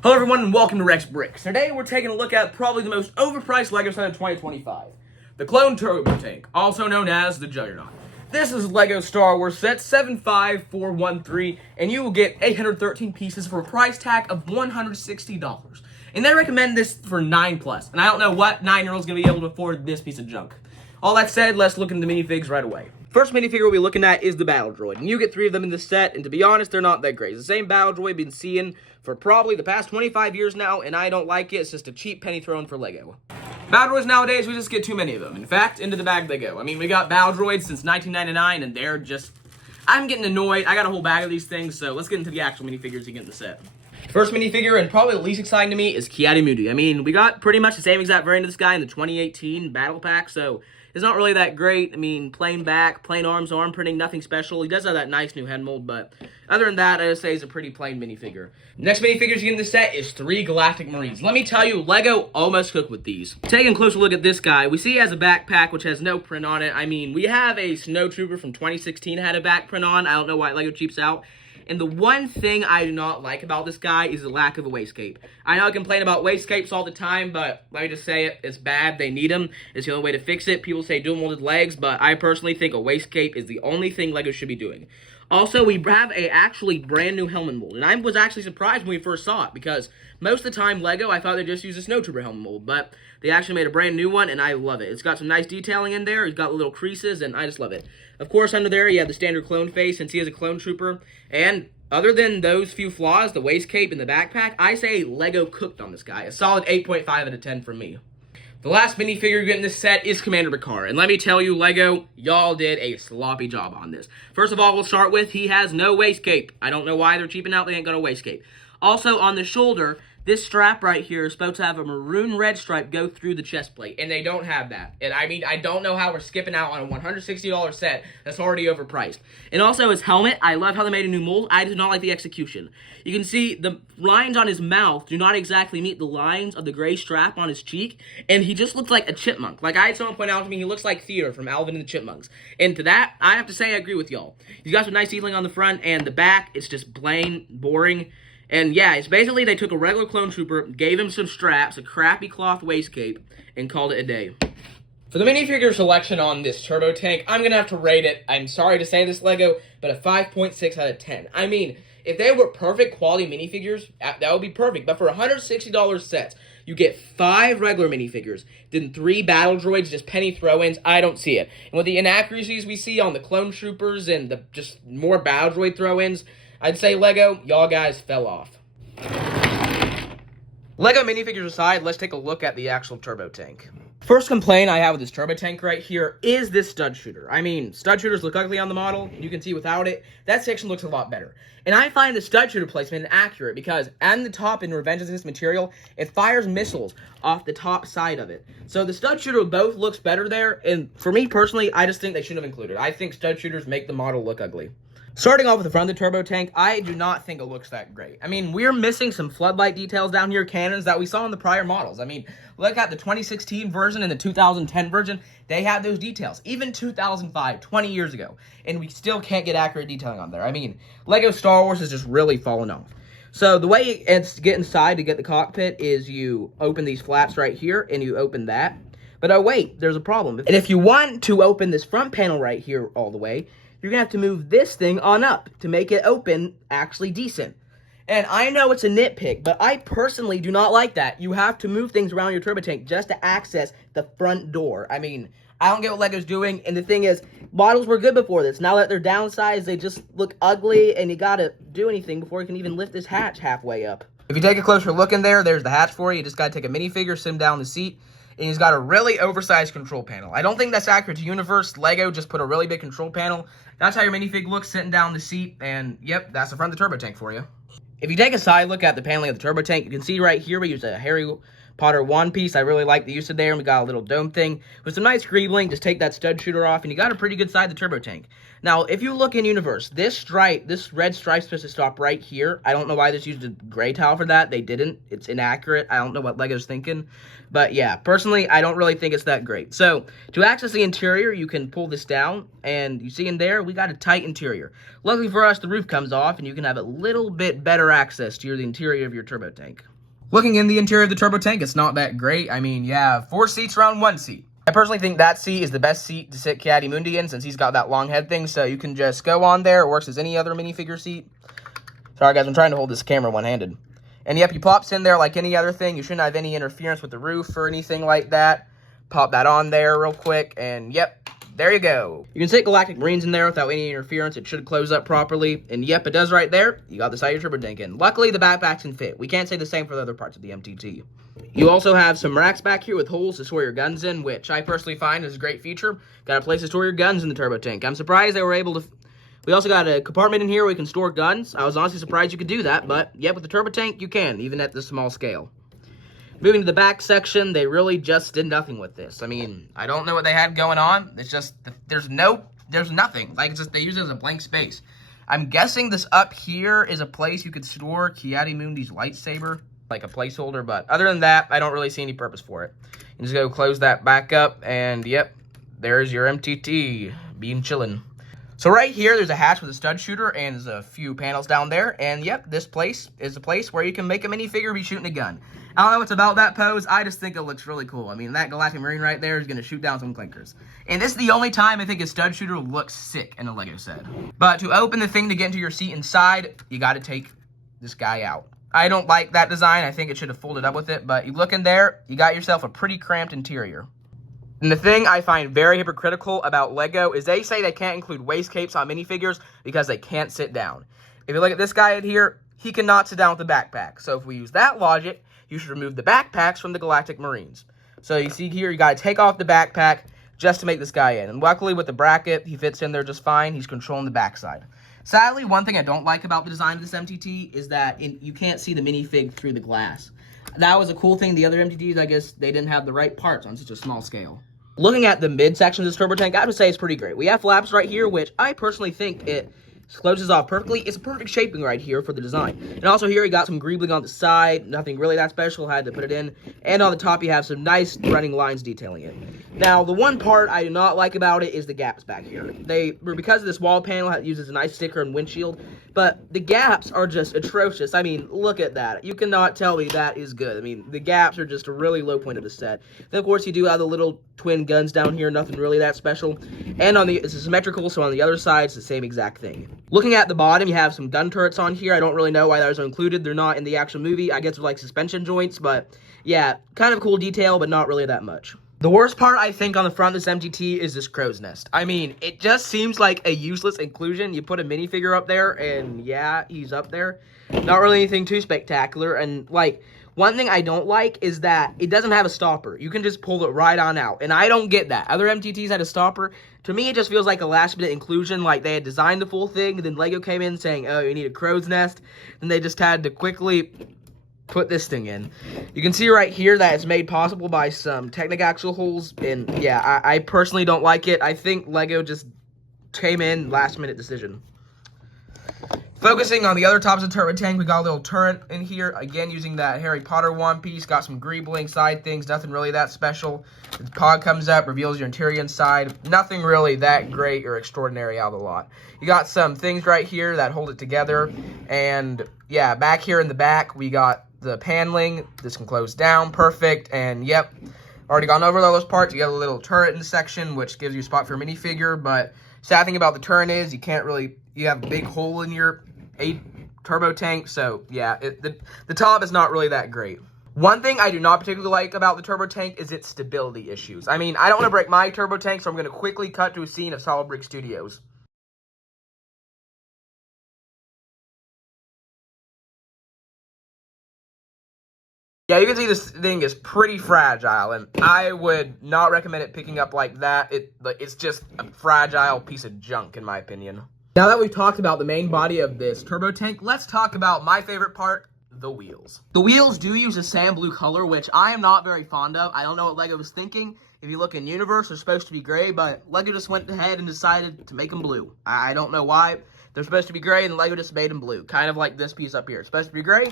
Hello everyone and welcome to Rex Bricks. Today we're taking a look at probably the most overpriced LEGO set of 2025. The Clone Turbo Tank, also known as the Juggernaut. This is LEGO Star Wars set 75413 and you will get 813 pieces for a price tag of $160. And they recommend this for 9+. And I don't know what 9-year-old is going to be able to afford this piece of junk. All that said, let's look into the minifigs right away. First minifigure we'll be looking at is the Battle Droid, and you get 3 of them in the set, and to be honest, they're not that great. It's the same Battle Droid we've been seeing for probably the past 25 years now, and I don't like it. It's just a cheap penny thrown for LEGO. Battle Droids nowadays, we just get too many of them. In fact, into the bag they go. I mean, we got Battle Droids since 1999, and they're just... I'm getting annoyed. I got a whole bag of these things, so let's get into the actual minifigures you get in the set. First minifigure, and probably the least exciting to me, is Ki-Adi-Mundi. I mean, we got pretty much the same exact variant of this guy in the 2018 Battle Pack, so it's not really that great. I mean, plain back, plain arms, arm printing, nothing special. He does have that nice new head mold, but other than that, I would say he's a pretty plain minifigure. Next minifigures you get in this set is 3 Galactic Marines. Let me tell you, LEGO almost cooked with these. Taking a closer look at this guy, we see he has a backpack which has no print on it. I mean, we have a Snow Trooper from 2016 had a back print on. I don't know why LEGO cheaps out. And the one thing I do not like about this guy is the lack of a waistcape. I know I complain about wastegapes all the time, but let me just say it, it's bad. They need them. It's the only way to fix it. People say dual molded legs, but I personally think a waistcape is the only thing LEGO should be doing. Also, we have a actually brand new helmet mold, and I was actually surprised when we first saw it, because most of the time LEGO, I thought they just used a Snow Trooper helmet mold, but they actually made a brand new one, and I love it. It's got some nice detailing in there. It's got little creases, and I just love it. Of course, under there, you have the standard clone face, since he is a clone trooper, and other than those few flaws, the waistcape and the backpack, I say LEGO cooked on this guy. A solid 8.5 out of 10 from me. The last minifigure you get in this set is Commander Picard. And let me tell you, LEGO, y'all did a sloppy job on this. First of all, we'll start with, he has no waistcape. I don't know why they're cheaping out, they ain't got a waistcape. Also, on the shoulder, this strap right here is supposed to have a maroon red stripe go through the chest plate, and they don't have that. And I mean, I don't know how we're skipping out on a $160 set that's already overpriced. And also his helmet, I love how they made a new mold. I do not like the execution. You can see the lines on his mouth do not exactly meet the lines of the gray strap on his cheek, and he just looks like a chipmunk. Like I had someone point out to me, he looks like Theodore from Alvin and the Chipmunks. And to that, I have to say I agree with y'all. He's got some nice detailing on the front, and the back, it's just plain boring. And yeah, it's basically they took a regular clone trooper, gave him some straps, a crappy cloth waistcape, and called it a day. For the minifigure selection on this turbo tank, I'm going to have to rate it, I'm sorry to say this LEGO, but a 5.6 out of 10. I mean, if they were perfect quality minifigures, that would be perfect. But for $160 sets, you get 5 regular minifigures, then 3 battle droids, just penny throw-ins. I don't see it. And with the inaccuracies we see on the clone troopers and the just more battle droid throw-ins, I'd say LEGO, y'all guys fell off. LEGO minifigures aside, let's take a look at the actual turbo tank. First complaint I have with this turbo tank right here is this stud shooter. I mean, stud shooters look ugly on the model. You can see without it, that section looks a lot better. And I find the stud shooter placement inaccurate because on the top in Revenge of this material, it fires missiles off the top side of it. So the stud shooter both looks better there, and for me personally, I just think they should have included it. I think stud shooters make the model look ugly. Starting off with the front of the turbo tank, I do not think it looks that great. I mean, we're missing some floodlight details down here, cannons that we saw in the prior models. I mean, look at the 2016 version and the 2010 version. They have those details. Even 2005, 20 years ago. And we still can't get accurate detailing on there. I mean, LEGO Star Wars has just really fallen off. So the way it's to get inside to get the cockpit is you open these flaps right here and you open that. But oh wait, there's a problem. And if you want to open this front panel right here all the way, you're going to have to move this thing on up to make it open actually decent. And I know it's a nitpick, but I personally do not like that. You have to move things around your turbo tank just to access the front door. I mean, I don't get what LEGO's doing, and the thing is, models were good before this. Now that they're downsized, they just look ugly, and you gotta do anything before you can even lift this hatch halfway up. If you take a closer look in there, there's the hatch for you. You just gotta take a minifigure, sit him down the seat, and he's got a really oversized control panel. I don't think that's accurate to Universe. LEGO just put a really big control panel. That's how your minifig looks sitting down the seat, and yep, that's the front of the turbo tank for you. If you take a side look at the paneling of the turbo tank, you can see right here we use a Harry Potter 1 piece. I really like the use of there. And we got a little dome thing with some nice greebling. Just take that stud shooter off, and you got a pretty good side of the turbo tank. Now, if you look in Universe, this red stripe's supposed to stop right here. I don't know why this used a gray tile for that. They didn't. It's inaccurate. I don't know what LEGO's thinking. But yeah, personally, I don't really think it's that great. So, to access the interior, you can pull this down, and you see in there, we got a tight interior. Luckily for us, the roof comes off, and you can have a little bit better access to the interior of your turbo tank. Looking in the interior of the turbo tank, it's not that great. I mean, yeah, 4 seats around 1 seat. I personally think that seat is the best seat to sit Ki-Adi-Mundi in, since he's got that long head thing, so you can just go on there. It works as any other minifigure seat. Sorry guys, I'm trying to hold this camera one-handed. And yep, he pops in there like any other thing. You shouldn't have any interference with the roof or anything like that. Pop that on there real quick, and yep, there you go. You can sit Galactic Marines in there without any interference. It should close up properly. And yep, it does right there. You got the side of your turbo tank in. Luckily, the backpacks can fit. We can't say the same for the other parts of the MTT. You also have some racks back here with holes to store your guns in, which I personally find is a great feature. Got a place to store your guns in the turbo tank. I'm surprised they were able to... We also got a compartment in here where we can store guns. I was honestly surprised you could do that, but yep, with the turbo tank, you can, even at the small scale. Moving to the back section, they really just did nothing with this. I mean, I don't know what they had going on. It's just, there's nothing. Like, it's just, they use it as a blank space. I'm guessing this up here is a place you could store Ki-Adi-Mundi's lightsaber, like a placeholder, but other than that, I don't really see any purpose for it. You just go close that back up, and yep, there's your MTT being chillin'. So right here, there's a hatch with a stud shooter, and there's a few panels down there, and yep, this place is a place where you can make a minifigure be shooting a gun. I don't know what's about that pose, I just think it looks really cool. I mean, that Galactic Marine right there is going to shoot down some clinkers. And this is the only time I think a stud shooter looks sick in a LEGO set. But to open the thing to get into your seat inside, you got to take this guy out. I don't like that design, I think it should have folded up with it, but you look in there, you got yourself a pretty cramped interior. And the thing I find very hypocritical about LEGO is they say they can't include waist capes on minifigures because they can't sit down. If you look at this guy in here, he cannot sit down with the backpack. So if we use that logic, you should remove the backpacks from the Galactic Marines. So you see here, you got to take off the backpack just to make this guy in. And luckily with the bracket, he fits in there just fine. He's controlling the backside. Sadly, one thing I don't like about the design of this MTT is that you can't see the minifig through the glass. That was a cool thing. The other MTTs, I guess, they didn't have the right parts on such a small scale. Looking at the midsection of this turbo tank, I would say it's pretty great. We have flaps right here, which I personally think it closes off perfectly. It's a perfect shaping right here for the design. And also here, you got some greebling on the side. Nothing really that special. Had to put it in. And on the top, you have some nice running lines detailing it. Now, the one part I do not like about it is the gaps back here. Because of this wall panel, it uses a nice sticker and windshield. But the gaps are just atrocious. I mean, look at that. You cannot tell me that is good. I mean, the gaps are just a really low point of the set. Then, of course, you do have the little twin guns down here. Nothing really that special. And it's symmetrical, so on the other side, it's the same exact thing. Looking at the bottom, you have some gun turrets on here. I don't really know why those are included. They're not in the actual movie. I guess they're like suspension joints, but yeah, kind of cool detail, but not really that much. The worst part, I think, on the front of this MTT is this crow's nest. I mean, it just seems like a useless inclusion. You put a minifigure up there, and yeah, he's up there. Not really anything too spectacular, and like, one thing I don't like is that it doesn't have a stopper. You can just pull it right on out, and I don't get that. Other MTTs had a stopper. To me, it just feels like a last-minute inclusion, like they had designed the full thing, and then LEGO came in saying, oh, you need a crow's nest, and they just had to quickly put this thing in. You can see right here that it's made possible by some Technic-Axle holes, and yeah, I personally don't like it. I think LEGO just came in last-minute decision. Focusing on the other tops of the turret tank, we got a little turret in here. Again, using that Harry Potter one piece. Got some greebling side things. Nothing really that special. The pod comes up, reveals your interior inside. Nothing really that great or extraordinary out of the lot. You got some things right here that hold it together. And yeah, back here in the back, we got the paneling. This can close down. Perfect. And yep, already gone over all those parts. You got a little turret in the section, which gives you a spot for a minifigure. But sad thing about the turret is you can't really... You have a big hole in your turbo tank, so yeah, the top is not really that great. One thing I do not particularly like about the turbo tank is its stability issues. I mean, I don't want to break my turbo tank, so I'm going to quickly cut to a scene of Solid Brick Studios. Yeah, you can see this thing is pretty fragile, and I would not recommend it picking up like that. It's just a fragile piece of junk, in my opinion. Now that we've talked about the main body of this turbo tank, let's talk about my favorite part, the wheels. The wheels do use a sand blue color, which I am not very fond of. I don't know what LEGO was thinking. If you look in Universe, they're supposed to be gray, but LEGO just went ahead and decided to make them blue. I don't know why. They're supposed to be gray, and LEGO just made them blue. Kind of like this piece up here. It's supposed to be gray,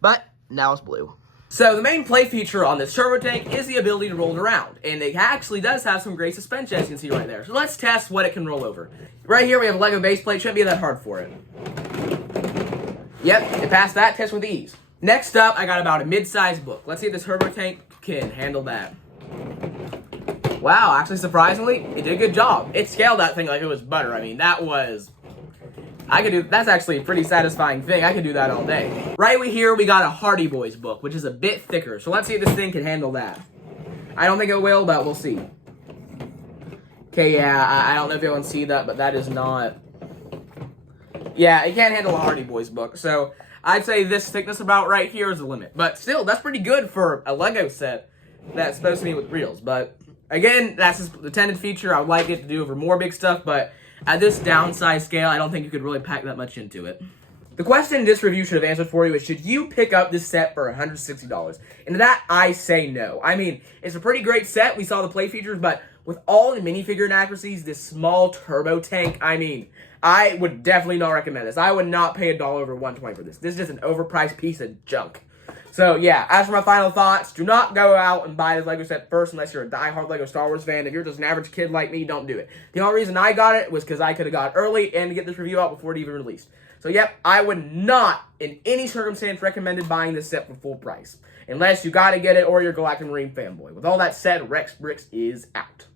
but now it's blue. So the main play feature on this turbo tank is the ability to roll it around. And it actually does have some great suspension, as you can see right there. So let's test what it can roll over. Right here we have a LEGO base plate. Shouldn't be that hard for it. Yep, it passed that test with ease. Next up, I got about a mid-sized book. Let's see if this turbo tank can handle that. Wow, actually surprisingly, it did a good job. It scaled that thing like it was butter. I mean, that's actually a pretty satisfying thing. I could do that all day. Right here, we got a Hardy Boys book, which is a bit thicker. So let's see if this thing can handle that. I don't think it will, but we'll see. Okay, yeah, I don't know if you can see that, but that is not... Yeah, it can't handle a Hardy Boys book. So I'd say this thickness about right here is the limit. But still, that's pretty good for a LEGO set that's supposed to be with reels. But again, that's just the intended feature. I would like it to do over more big stuff, but at this downside scale, I don't think you could really pack that much into it. The question this review should have answered for you is, should you pick up this set for $160? And to that, I say no. I mean, it's a pretty great set. We saw the play features, but with all the minifigure inaccuracies, this small turbo tank, I mean, I would definitely not recommend this. I would not pay $1 over $120 for this. This is just an overpriced piece of junk. So, yeah, as for my final thoughts, do not go out and buy this LEGO set first unless you're a diehard LEGO Star Wars fan. If you're just an average kid like me, don't do it. The only reason I got it was because I could have got it early and to get this review out before it even released. So, yep, I would not, in any circumstance, recommend buying this set for full price. Unless you got to get it or you're a Galactic Marine fanboy. With all that said, Rex Bricks is out.